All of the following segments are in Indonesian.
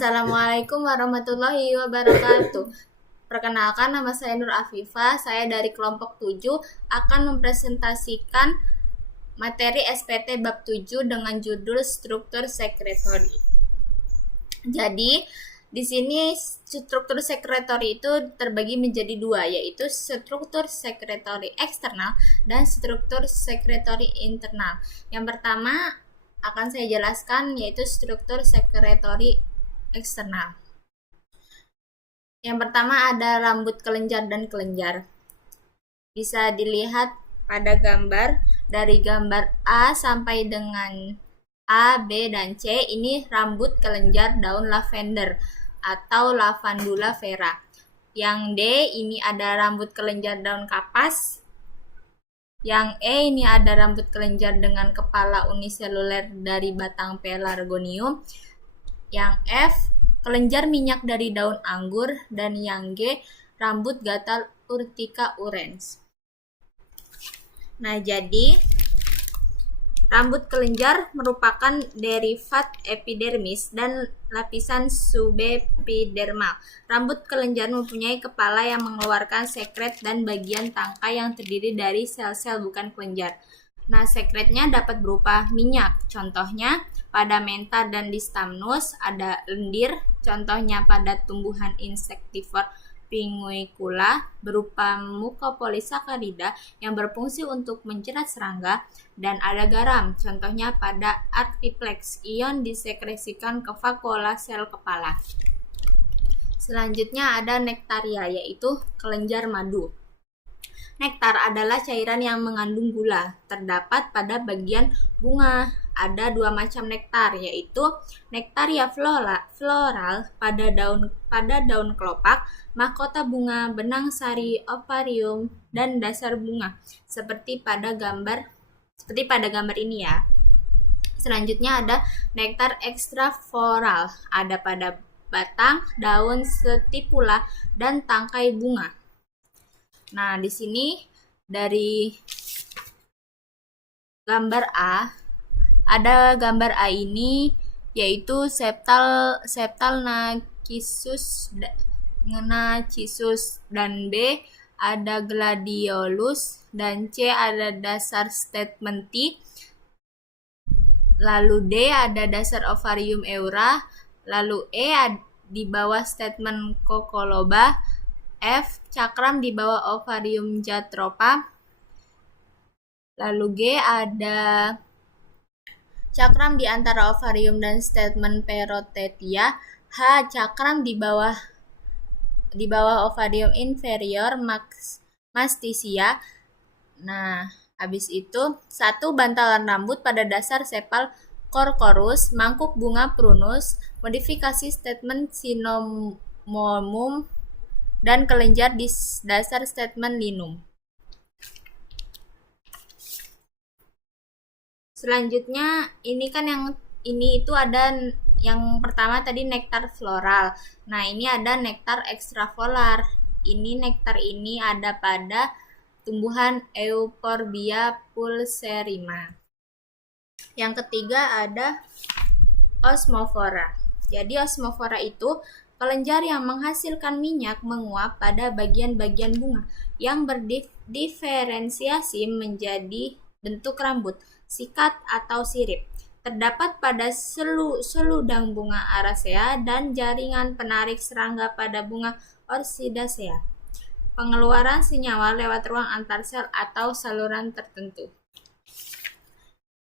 Assalamualaikum warahmatullahi wabarakatuh. Perkenalkan, nama saya Nur Afifah. Saya dari kelompok 7 akan mempresentasikan materi SPT bab 7 dengan judul struktur sekretori. Jadi, di sini struktur sekretori itu terbagi menjadi dua, yaitu struktur sekretori eksternal dan struktur sekretori internal. Yang pertama akan saya jelaskan yaitu struktur sekretori eksternal. Yang pertama ada rambut kelenjar dan kelenjar. Bisa dilihat pada gambar, dari gambar A sampai dengan A, B, dan C, ini rambut kelenjar daun lavender atau Lavandula vera. Yang D, ini ada rambut kelenjar daun kapas. Yang E, ini ada rambut kelenjar dengan kepala uniseluler dari batang pelargonium. Yang F, kelenjar minyak dari daun anggur. Dan yang G, rambut gatal urtica urens. Nah, jadi rambut kelenjar merupakan derivat epidermis dan lapisan subepidermal. Rambut kelenjar mempunyai kepala yang mengeluarkan sekret dan bagian tangkai yang terdiri dari sel-sel bukan kelenjar. Nah, sekretnya dapat berupa minyak, contohnya pada mentar dan di stamnus ada lendir, contohnya pada tumbuhan insektivor Pinguicula berupa mukopolisakarida yang berfungsi untuk menjerat serangga, dan ada garam, contohnya pada artiplex, ion disekresikan ke vakuola sel kepala. Selanjutnya ada nektaria, yaitu kelenjar madu. Nektar adalah cairan yang mengandung gula, terdapat pada bagian bunga. Ada dua macam nektar, yaitu nektaria floral pada daun kelopak, mahkota bunga, benang sari, ovarium, dan dasar bunga, seperti pada gambar ini ya. Selanjutnya ada nektar ekstrafloral, ada pada batang, daun, stipula, dan tangkai bunga. Nah, di sini dari gambar A, ada gambar A ini yaitu septal Narcissus, dan B ada gladiolus, dan C ada dasar statementi, lalu D ada dasar ovarium eura, lalu E di bawah statement coccolobah, F cakram di bawah ovarium jatropha, lalu G ada cakram di antara ovarium dan statement perithetia, H cakram di bawah ovarium inferior mastisia. Nah, habis itu 1 bantalan rambut pada dasar sepal Corcorus, mangkuk bunga prunus, modifikasi statement cinnamomum, dan kelenjar di dasar statement linum. Selanjutnya ini itu ada yang pertama tadi nektar floral. Nah, ini ada nektar ekstraflorar. Ini nektar ini ada pada tumbuhan Euphorbia pulcherrima. Yang ketiga ada osmophora. Jadi osmophora itu kelenjar yang menghasilkan minyak menguap pada bagian-bagian bunga yang berdiferensiasi menjadi bentuk rambut, sikat atau sirip. Terdapat pada seludang bunga Aracea dan jaringan penarik serangga pada bunga Orchidacea. Pengeluaran senyawa lewat ruang antar sel atau saluran tertentu.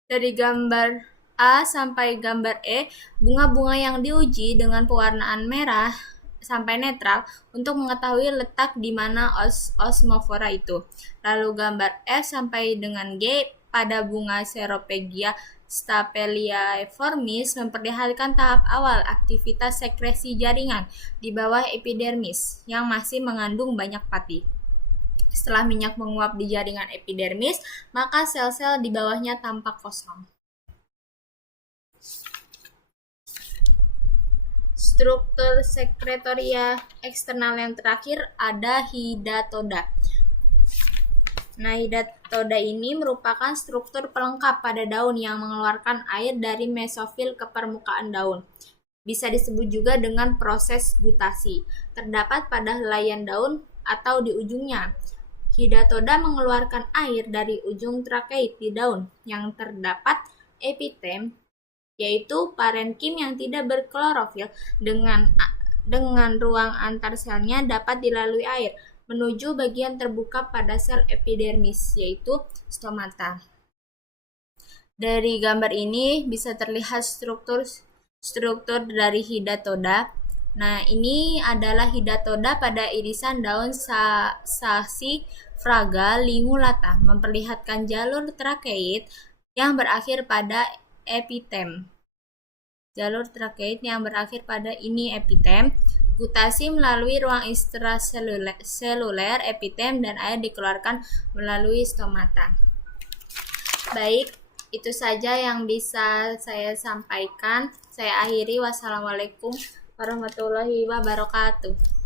Dari gambar A sampai gambar E, bunga-bunga yang diuji dengan pewarnaan merah sampai netral untuk mengetahui letak di mana osmophora itu. Lalu gambar F sampai dengan G pada bunga Ceropegia stapeliiformis memperlihatkan tahap awal aktivitas sekresi jaringan di bawah epidermis yang masih mengandung banyak pati. Setelah minyak menguap di jaringan epidermis, maka sel-sel di bawahnya tampak kosong. Struktur sekretoria eksternal yang terakhir ada hidatoda. Nah, hidatoda ini merupakan struktur pelengkap pada daun yang mengeluarkan air dari mesofil ke permukaan daun. Bisa disebut juga dengan proses gutasi. Terdapat pada helaian daun atau di ujungnya. Hidatoda mengeluarkan air dari ujung trakeit di daun yang terdapat epitem, yaitu parenkim yang tidak berklorofil dengan ruang antar selnya dapat dilalui air menuju bagian terbuka pada sel epidermis, yaitu stomata. Dari gambar ini bisa terlihat struktur dari hidatoda. Nah, ini adalah hidatoda pada irisan daun Saxifraga lingulata, memperlihatkan jalur trakeit yang berakhir pada epitem. Jalur trakeit yang berakhir pada ini epitem. Gutasi melalui ruang intraseluler epitem dan air dikeluarkan melalui stomata. Baik, itu saja yang bisa saya sampaikan. Saya akhiri. Wassalamualaikum warahmatullahi wabarakatuh.